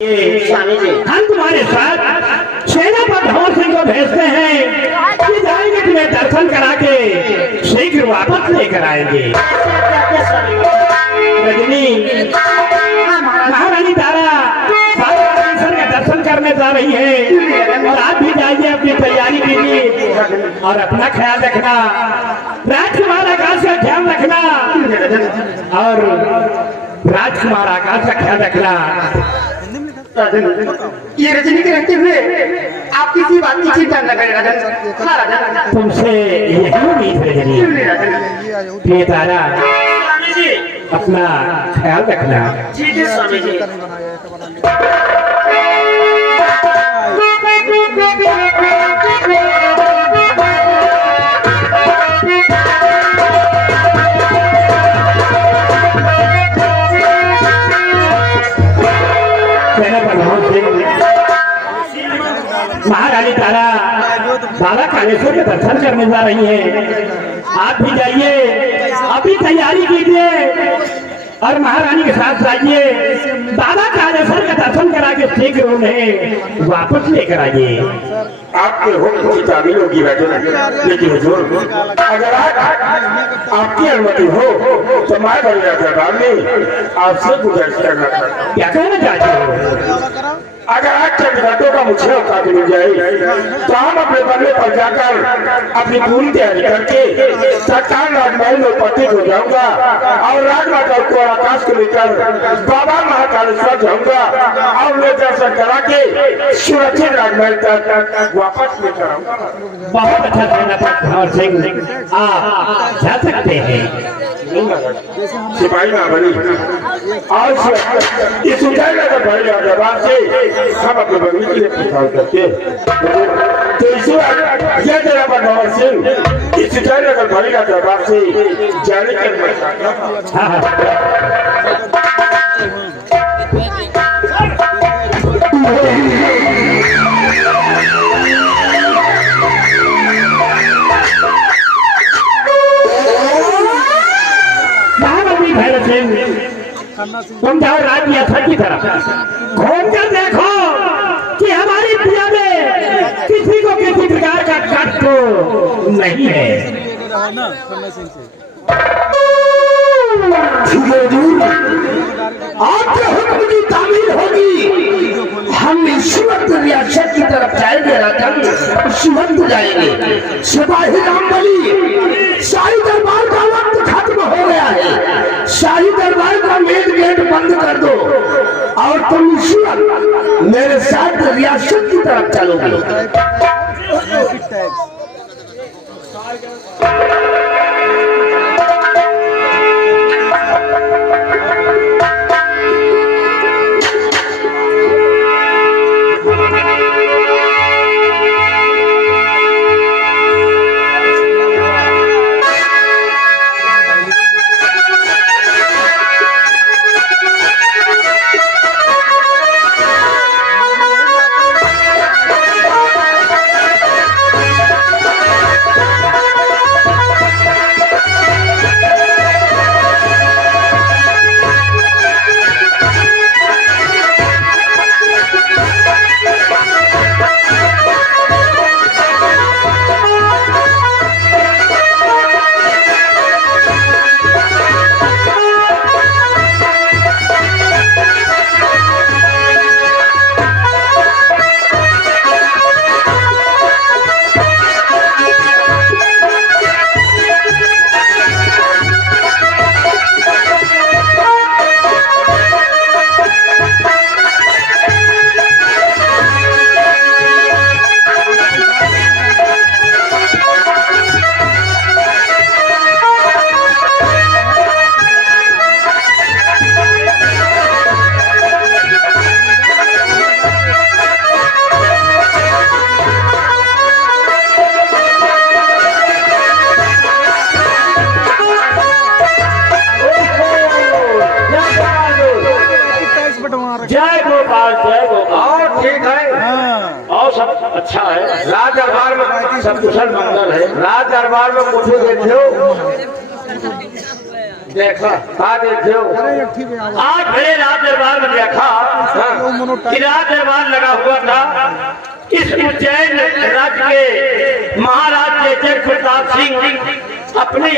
स्वामी जी, हम तुम्हारे साथ सेना पर भंवर सिंह को भेजते हैं कि जाएंगे तुम्हें दर्शन करा के शीघ्र वापस लेकर आएंगे। रजनी महारानी तारा बाबा का दर्शन करने जा रही है और आप भी जाइए अपनी तैयारी कीजिए और अपना ख्याल रखना। राजकुमार आकाश का ख्याल रखना और राजकुमार आकाश का ख्याल रखना। ये रजनी के रहते हुए आप किसी बात की चिंता न करें राजन। हाँ राजन, तुमसे यही उम्मीद है रजनी। ये तारा अपना ख्याल रखना। ठीक है स्वामी जी। महारानी तारा बाबा कालेश्वर के दर्शन करने जा रही है। आप भी जाइए, अभी तैयारी कीजिए और महारानी के साथ जाइए। बाबा कालेश्वर का दर्शन करा के शीघ्र उन्हें वापस लेकर आइए। आपके हुक्म की तामील होगी राजन, लेकिन हुजूर अगर आपकी अनुमति हो तो मैं बड़े दरबार में आपसे गुजारिश करना चाहता हूँ। क्या कहना चाहते हो? अगर आज चंद घंटों का मुझे औकात मिल जाए तो हम अपने बंगले पर जाकर अपनी पूरी तैयारी करके तत्काल राजमहल में उपस्थित हो जाऊंगा और राजमाता को आकाश को लेकर बाबा महाकालेश्वर जाऊंगा और उन्हें दर्शन करा के सुरक्षित राजमहल तक वापस लेकर आऊंगा। बहुत अच्छा कहना था भंवर सिंह, आप जा सकते हैं। सिपाही ना बनी और इस उदयनगर भाई दरबार से हम अपने बंदी के लिए प्रस्थान करके तो यह तेरा भंवर सिंह इस उदयनगर भाई दरबार से जाने के तुम जाओ राज्य अथर की तरफ, घूम कर देखो कि हमारी दुनिया में किसी को किसी प्रकार का कष्ट तो नहीं है। आपके हुक्म की तामील होगी। हम इसी वक्त रियासत की तरफ जाएंगे राजन, इसी वक्त जाएंगे। सिपाही राम बली, शाही दरबार का वक्त खत्म हो गया है। शाही दरबार का मेन गेट बंद कर दो और तुम इसी वक्त मेरे साथ रियासत की तरफ चलोगे। जय गोपाल जय गोपाल। और ठीक है और सब अच्छा है। राज दरबार में सब कुशल मंगल है। राज दरबार में मुझे देखो देखा देखियो आज बड़े राज दरबार में देखा कि राज दरबार लगा हुआ था। इस उज्जैन राज्य के महाराज जयचंद प्रताप सिंह अपने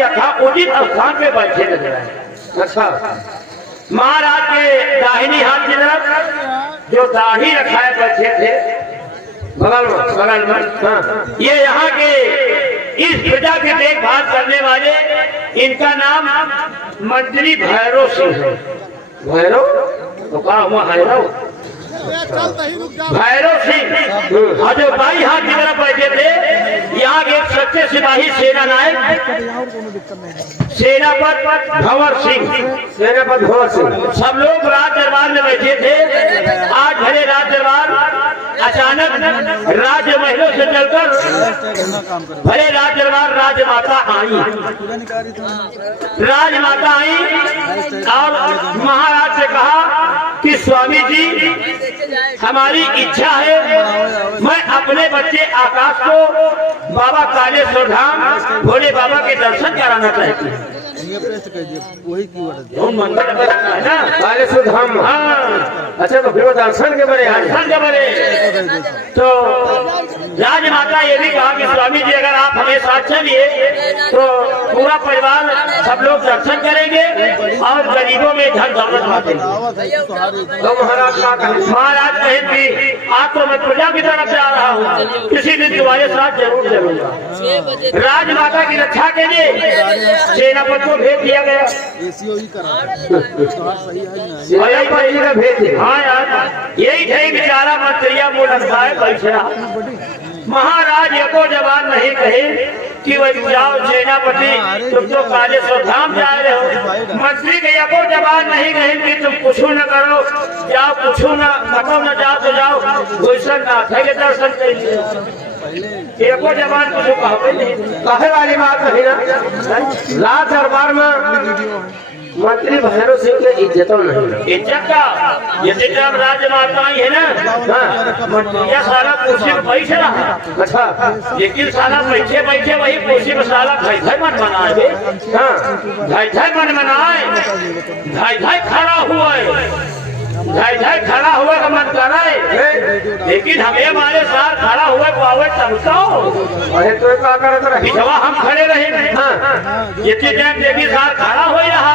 उचित स्थान पे बैठे नजर आए। अच्छा महाराज के दाहिनी हाथ की तरफ जो दाढ़ी रखाए बैठे थे बगल में हाँ। ये यहाँ के इस प्रजा की देखभाल करने वाले, इनका नाम मंत्री भैरव सिंह है। भैरव तो कहा हुआ भैरव सिंह और जो बाई हाथ की तरफ बैठे थे यहाँ के एक सच्चे सिपाही सेना नायक सेनापति भंवर सिंह। सब लोग राज दरबार में बैठे थे। आज भले राज दरबार अचानक राज्य महलों से चलकर भले राज दरबार राजमाता आई और महाराज से कहा कि स्वामी जी हमारी इच्छा है, मैं अपने बच्चे आकाश को बाबा कालेश्वर धाम भोले बाबा के दर्शन कराना चाहती हूँ। मंदिर है ना कालेश्वर धाम। हाँ। अच्छा तो फिर वो दर्शन के बड़े तो राजमाता ये भी कहा कि स्वामी जी अगर आप हमें साथ चलिए तो पूरा परिवार सब लोग दर्शन करेंगे और गरीबों में धन दौलत बांटेंगे। तो महाराज कहें कि आज तो मैं प्रजा की तरफ जा रहा हूँ, किसी दिन तुम्हारे साथ जरूर चलूंगा। राजमाता की रक्षा के लिए सेनापति को भेज दिया गया। हाँ यार यही थे बेचारा मंत्रिया मुँह लटकाए बैठ रहा। महाराज एको जवान नहीं कहे कि वही जाओ सेनापति तुम तो कालेश्वर धाम जा रहे हो। मंत्री के एको जवान नहीं कहे कि तुम कुछ न करो, जाओ कुछ न मतलब न जाओ तो जाओ गुलशन नाथ के दर्शन कर लीजिए। एको जवान कुछ कहे नहीं। कहे वाली बात नहीं ना। राज दरबार में मंत्री भैरव सिंह के इज्जत नहीं। इज्जत का ये जब राजमाता है ना, हाँ मंत्रिया सारा कुर्सी में बैठ रहा। अच्छा लेकिन साला बैठे बैठे वही कुर्सी में साला धाई मन मनाए। हाँ धाई मन मनाए, धाई खड़ा हुआ है, धाई खड़ा हुआ का मन कर रहा है। लेकिन हमें हमारे साथ खड़ा हुआ पावे तब अरे तो क्या करत रहे पिछवा हम खड़े रहे। हाँ जितने टाइम देवी साथ खड़ा हो रहा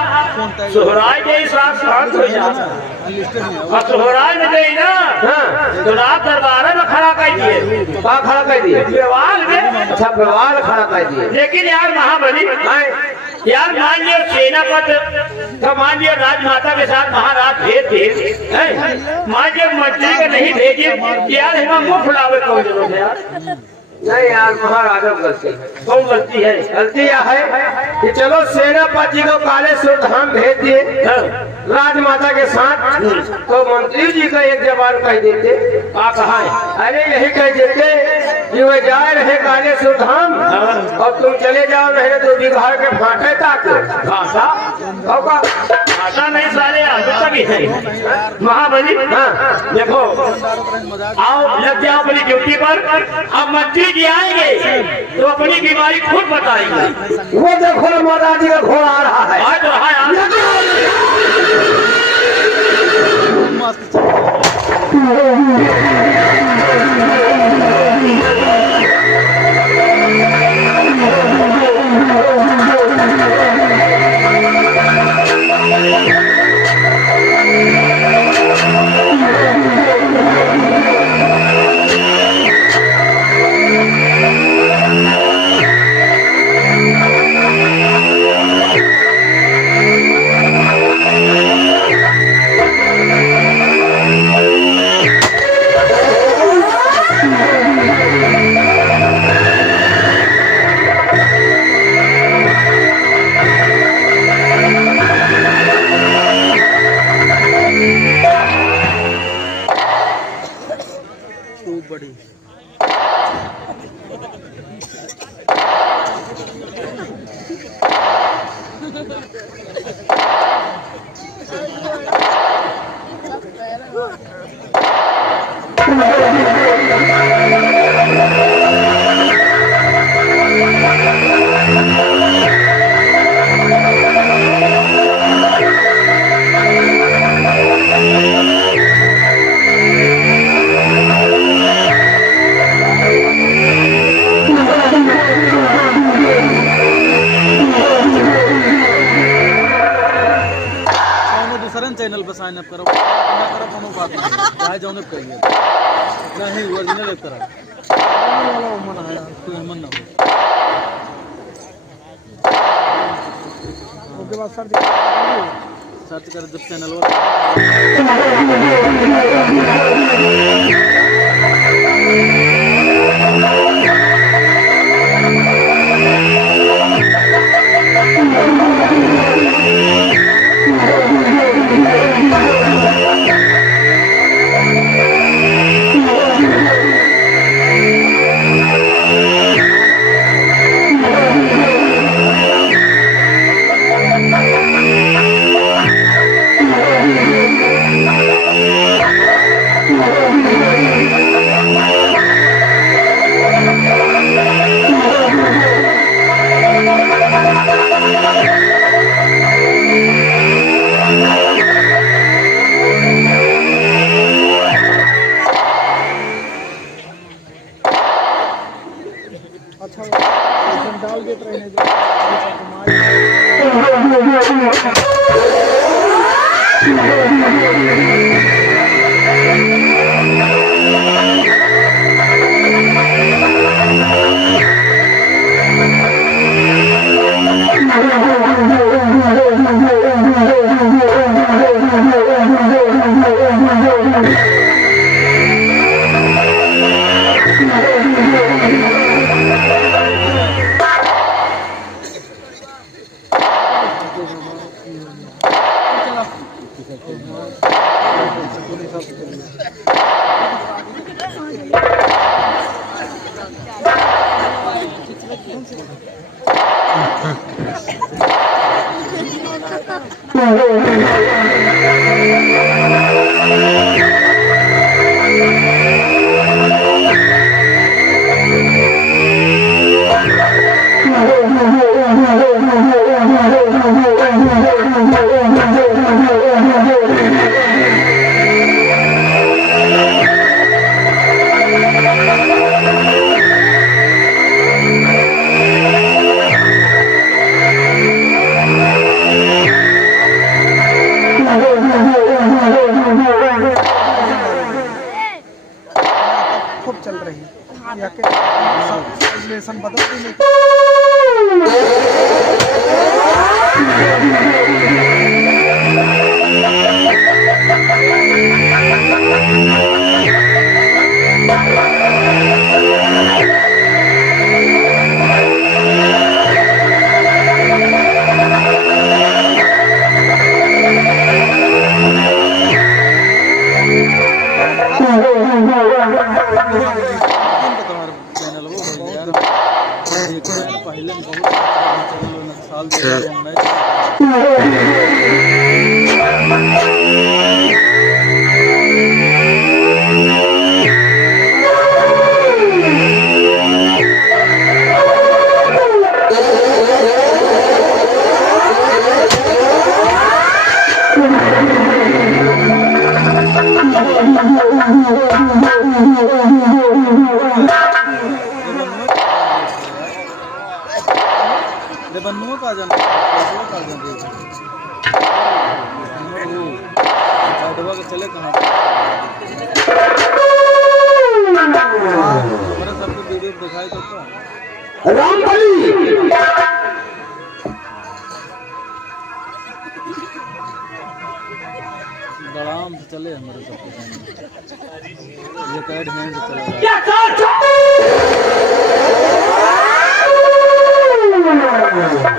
सोहराय के साथ शांत हो जा और सोहराय में गई ना। हाँ तो रात दरबार में खड़ा कर दिए। कहाँ खड़ा कर दिए? देवाल में। अच्छा देवाल खड़ा कर दिए। लेकिन यार महाबली यार मान लियो सेनापति तो मान लियो राजमाता के साथ महाराज भेज दे, मान लियो मंत्री को नहीं भेजे यार हम मुँह फुलावे कौन जरूरत है यार। नहीं यार महाराजा गलती है। कौन गलती है? गलती यह है कि चलो सेनापति को कालेश्वर धाम भेज दिए राजमाता के साथ, तो मंत्री जी का एक जवान कह देते। आप कहा है? अरे यही कह देते कि वे जाए रहे कालेश्वर धाम और तुम चले जाओ नहीं तो बिहार के फाटे तक। भाषा भाषा नहीं सारे अभी तक ही है। महाबली हाँ देखो आओ लग जाओ अपनी ड्यूटी पर। अब मंत्री जी आएंगे तो अपनी बीमारी खुद बताएंगे। वो देखो महाराज जी का घोड़ा आ रहा है। आज रहा काय जाऊन करिए नहीं ओरिजिनल एक तरह मन है कोई मन ना हो उसके बाद सर्च कर जब चैनल अच्छा डाल देते रहने खूब चल रही है या के रिलेशन बदल भी नहीं चैनल वो हो यार पहले बहुत साल बन्नुआ का जाना का जाना साइडवा के चले कहाँ हमारे सबको वीडियो दिखाई तो रामबली आराम से चले हमारे सबको ये कैड हैंड चले